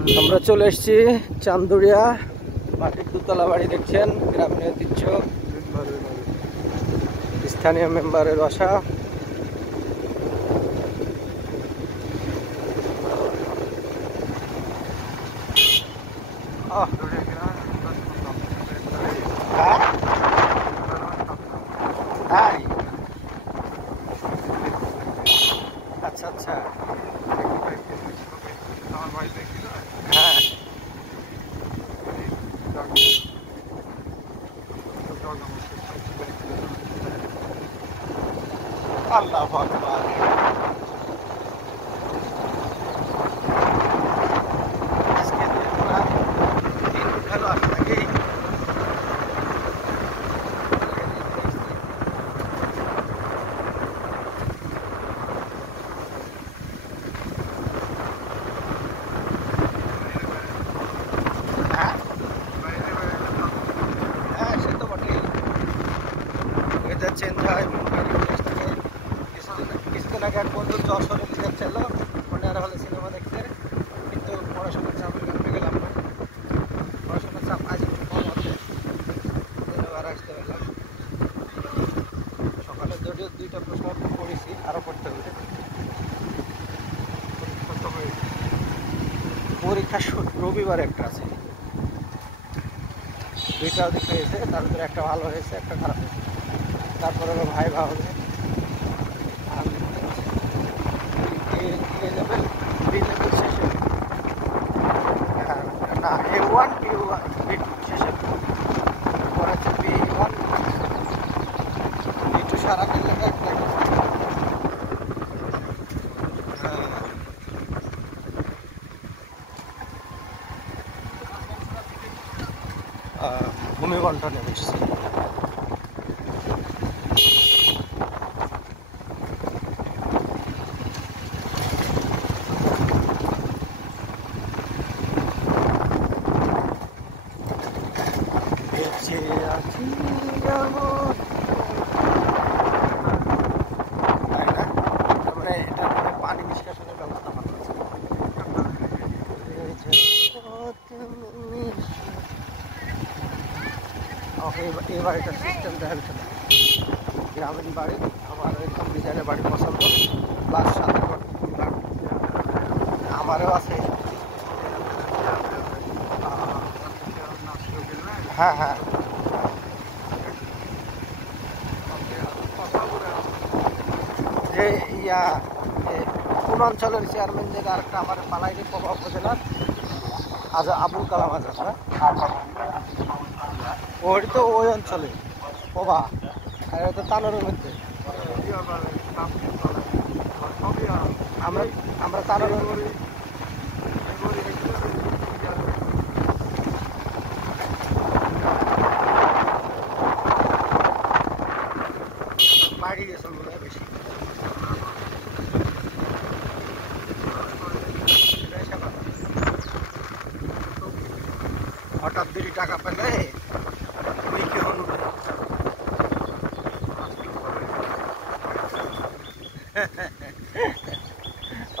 আমরা চলে এসেছি চান্দুরিয়া। মাটির দুতলা বাড়ি দেখছেন, গ্রামীণ ঐতিহ্য, স্থানীয় মেম্বারের বাসা। আচ্ছা আচ্ছা, হ্যাঁ আল্লাহু আকবার। আজকে পুরা দিন উঠালো আপনাকে। হ্যাঁ সে তো বটেই, ওয়েদার চেঞ্জ হয়, কিছুদিন আগে এক বন্ধু যশোরে বিদেশ ছিল কন্যারা হলে সিনেমা দেখতে, কিন্তু পড়াশোনার চাপের কারণে গেলাম না। পড়াশোনার চাপ আজ একটু কম হচ্ছে, আবার আসতে পারলাম। সকালে যদিও 2টা প্রশ্ন পড়েছি, আরও পড়তে হবে। পরীক্ষা রবিবার একটা আছে, 2টা অধিক হয়েছে, তার ভিতরে একটা ভালো হয়েছে, একটা খারাপ হয়েছে। তারপরে ভাই ভাবে শেষে না A1 B1 B2 শেষে পরে হচ্ছে B1 B2 সারা মিলে একটা ভূমি বন্টনে এসেছি। পানি নিষ্কাশনের ব্যবস্থা ভালো আছে। এই বাড়িটার সিস্টেম দেখা যাচ্ছে না, গ্রামীণ বাড়ি, আমার এরকম ডিজাইনের বাড়ি পছন্দ, প্লাস সাথে আমারও আছে। হ্যাঁ হ্যাঁ, যে ইয়া কোন অঞ্চলের চেয়ারম্যান যে আরেকটা আমার পালাইনি প্রভাব উপজেলার আবুল কালাম আজাদ, ওই তো ওই অঞ্চলে প্রভা, আর তো তানোরের মধ্যে আমরা আমরা তানোরের বাড়ি গেছে বেশি। হঠাৎ 2 টাকা পেলে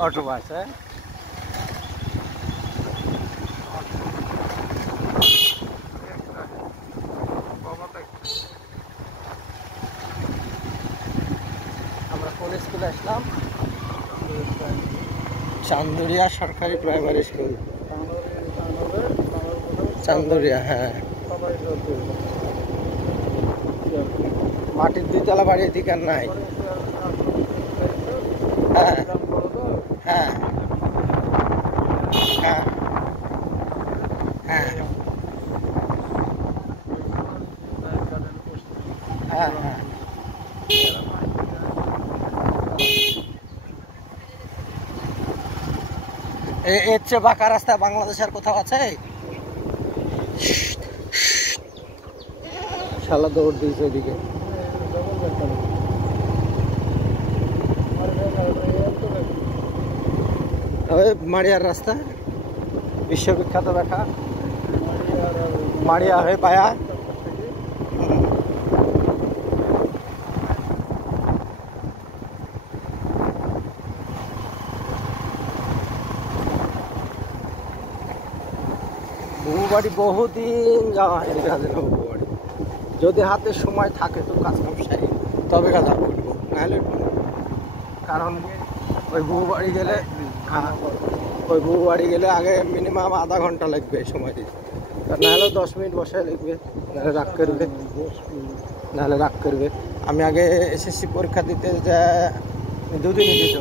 অটো বাস, হ্যাঁ আমরা কোন স্কুলে আসলাম? চান্দুরিয়া সরকারি প্রাইমারি স্কুল, চান্দুরিয়া। হ্যাঁ, মাটির 2তলা বাড়ি এদিকে আর নাই। হ্যাঁ হ্যাঁ হ্যাঁ হ্যাঁ হ্যাঁ হ্যাঁ, এর চেয়ে বাঁকা রাস্তা বাংলাদেশ আর কোথাও আছে? শালা দৌড় দিয়েছে এদিকে। মাড়িয়ার রাস্তা বিশ্ববিখ্যাত দেখা, মাড়িয়া হয়ে পায়া। বুবু বাড়ি বহুদিন যাওয়া হয়নি কাজে না। বুবু বাড়ি যদি হাতে সময় থাকে তো কাজ কাম সারি তবে কাজে উঠবো, নাহলে উঠবো না। কারণ ওই বুবু বাড়ি গেলে ওই বুবু বাড়ি গেলে আগে মিনিমাম আধা ঘন্টা লাগবে সময় দিতে, নাহলে 10 মিনিট বসায় লাগবে, নাহলে রাগ করবে, নাহলে রাগ করবে। আমি আগে এসএসসি পরীক্ষা দিতে যা দুদিনই দিত,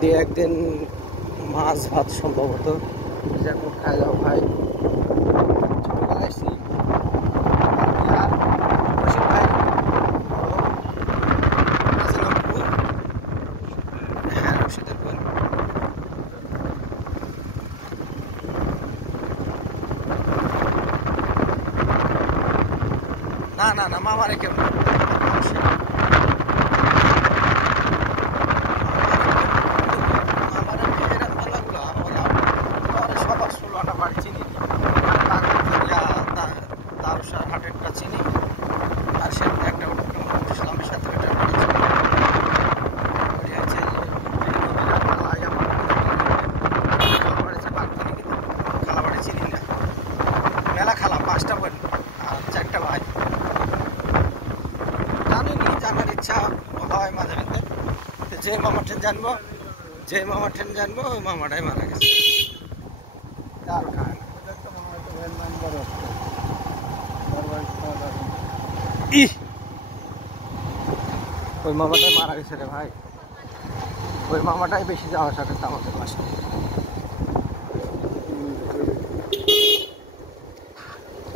দিয়ে একদিন মাছ ভাত সম্ভবত যখন খাই যাও ভাই। ছোটবেলায় এসেছি আর রশিদ ভাই আছে না বোন? হ্যাঁ রশিদের বোন। না না না মামারে কেমন হাটেরটা চিনি আর সে একটা ইসলামের সাথে খালাবাড়ি চিনি না, মেলা খালা 5টা বোন আর 4টা ভাই। জানিনি, জানার ইচ্ছা হয় মাঝে মাঝে। যে মামা ঠেন জানবো ওই মামাটাই মারা গেছে। তার ওই মামাটাই মারা গেছে রে ভাই, ওই মামাটাই বেশি যাওয়া আসা করতে আমাদের পাশে।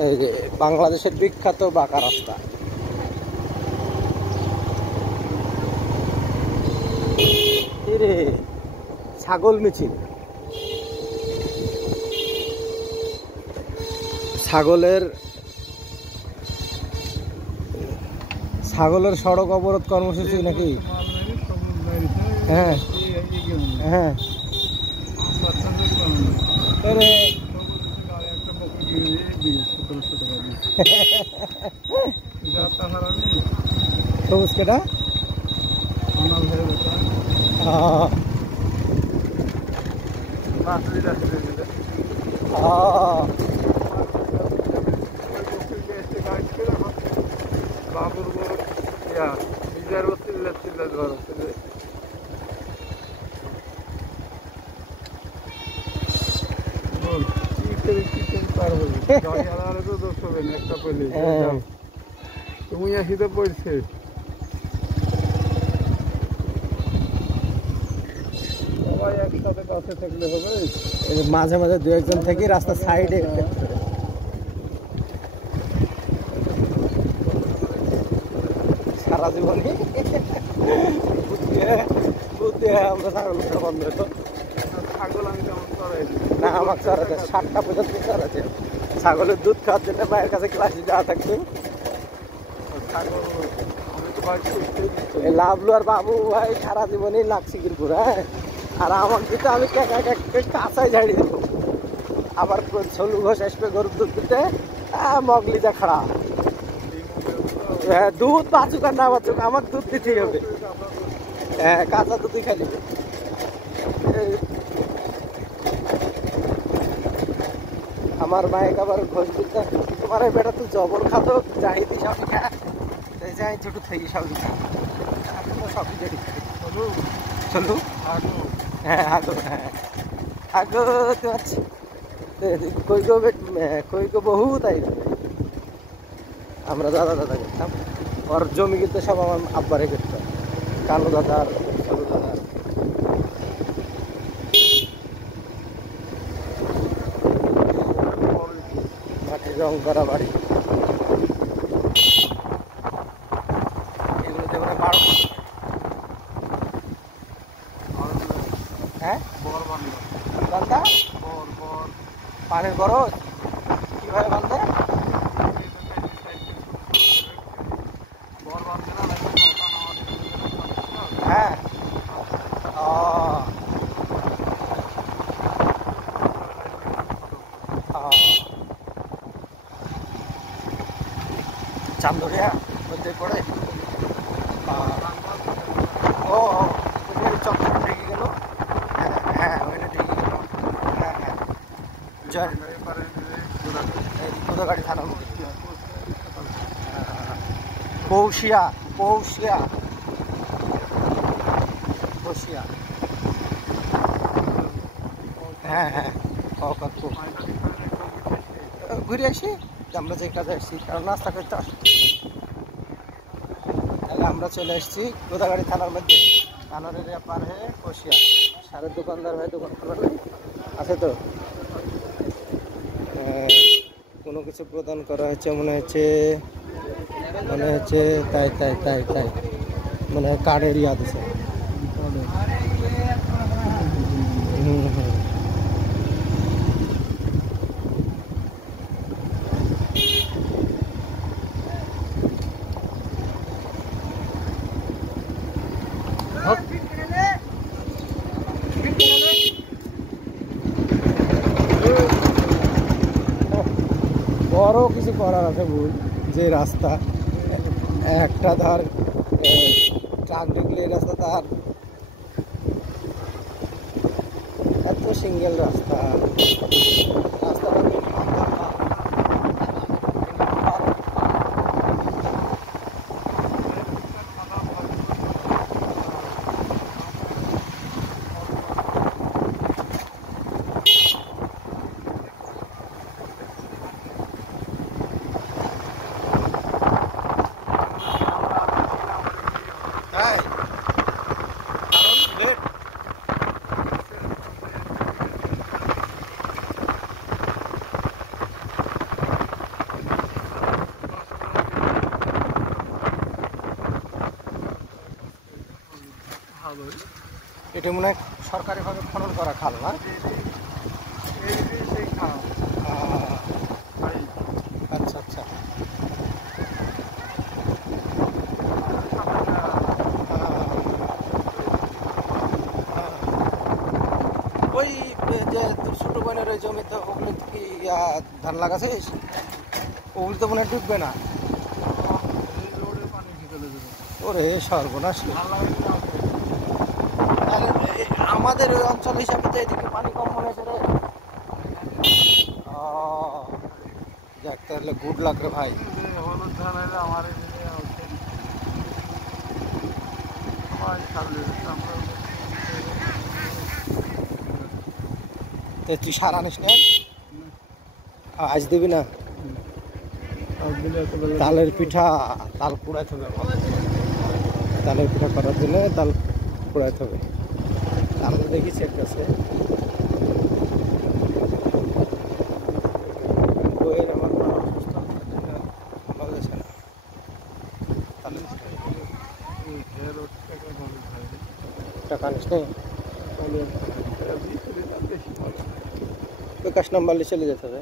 এই যে বাংলাদেশের বিখ্যাত বাঁকা রাস্তা, রে ছাগল মিছিল, ছাগলের সড়ক অবরোধ কর্মসূচি নাকি? হ্যাঁ হ্যাঁ সবুজ কেটা তুমি আসিতে পড়ছে সবাই একসাথে কাছে থাকলে হবে। মাঝে মাঝে 2-1 জন থেকে রাস্তা সাইডে সারা জীবনই আমরা ছাগল বন্ধ হতো। ছাগল আমি কেমন চড়াই না আমার চড়াতে 7টা পর্যন্ত চড়াচ্ছে। ছাগলের দুধ খাওয়ার জন্য মায়ের কাছে ক্লাসে যাওয়া থাকতো। ছাগল আমি তো ভাই লাভলু আর বাবু ভাই সারা জীবনই লাগছি কিন্তু। হ্যাঁ আর আমার দিতে আমি কাঁচাই ঝাড়ি দেবো। আবার ছলু ঘোষ আসবে গরুর দুধ দিতে, মগলি যা খাড়া। হ্যাঁ দুধ বাঁচুক আর না বাঁচুক আমার দুধ দিতেই হবে। হ্যাঁ কাঁচা দুধই খাই দেবে। আমার মায়ের আবার ঘোষ দিতে তোমার বেটা তুই জবর খাতো চাহিদি সবই খা, যাই ছোট থেকে সবই খা, সবই দেখি চলু। হ্যাঁ আগো হ্যাঁ আগো কই গো বহু তাই আমরা দাদা করতাম। ওর জমি কিন্তু সব আমার আব্বারে করতাম, কালো দাদা আর ছোটো দাদা। মাটির রং করা বাড়ি, এগুলোতে করে 12 হ্যাঁ বান্ধা পানির গরজ কিভাবে বান্ধে? হ্যাঁ চান্দরিয়া বলতে পড়ে। ও চক্র ঢেকে গেল। হ্যাঁ হ্যাঁ ওইটা ঢেকে গেল। জয় কোদাগাড়ি থানার মধ্যে কৌশিয়া কৌশিয়া কৌশিয়া হ্যাঁ হ্যাঁ কাকু ঘুরে আসি আমরা যে কাজে আসছি কারণ নাস্তা করতে আসি তাহলে আমরা চলে এসেছি গোদাগাড়ি থানার মধ্যে থানার এরিয়া পার হয়ে কৌশিয়া সারের দোকানদার ভাই দোকান খোলা নেই আছে তো কোনো কিছু প্রদান করা হচ্ছে মনে হচ্ছে তাই তাই তাই তাই মানে কার্ডের ইয়া দিছে বড় কিছু করার আছে ভুল যে রাস্তা একটা ধার ট্রাক ঢুকলে এই রাস্তা তার এত সিঙ্গেল রাস্তা রাস্তাটা এটা মনে হয় সরকারিভাবে খনন করা খাল না আচ্ছা আচ্ছা ওই যে তোর ছোট বোনের ওই জমিতে ওগুলো কি ধান লাগাছিস ওগুলো তো মনে হয় ডুববে না ওরে সর্বনাশ আমাদের ওই অঞ্চল হিসাবে তো এদিকে পানি কম মনে হয়েছে রে যাক তাহলে গুড লাক রে ভাই হলুদ ধান হলে আমার তুই সার আনিস না আজ দিবি না তালের পিঠা তাল কুড়াইতে হবে তালের পিঠা করার জন্য তাল কুড়াইতে হবে আমরা দেখেছি এক কাছে বইয়ের আমার অসুস্থ ভালো যাচ্ছে না টাকা আনিস নেই বিকাশ নাম্বার চলে যেতে হবে